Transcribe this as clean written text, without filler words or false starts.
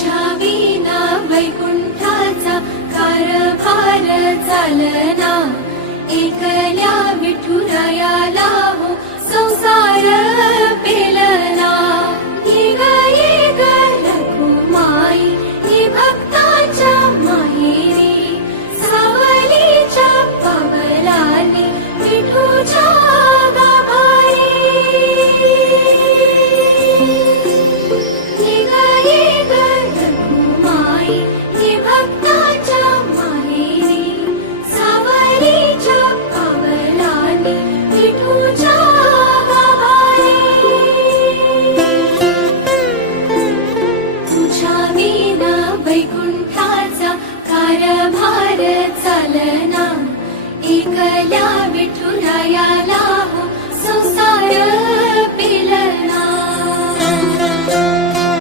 तुझ्या विना वैकुंठाचा कारभार चालना, एकल्या विठुरायाला हो संसार पेलना। ये ग रखुमाई ही भक्ताच्या माहेरी, सावलीच्या पावलाने विठूच्या गाभारी। ये ग रखुमाई ही भक्ताच्या माहेरी, सावलीच्या पावलाने विठूच्या गाभारी। तुझ्या विना वैकुंठाचा कारभार चालना, एकल्या विठुरायाला हो संसार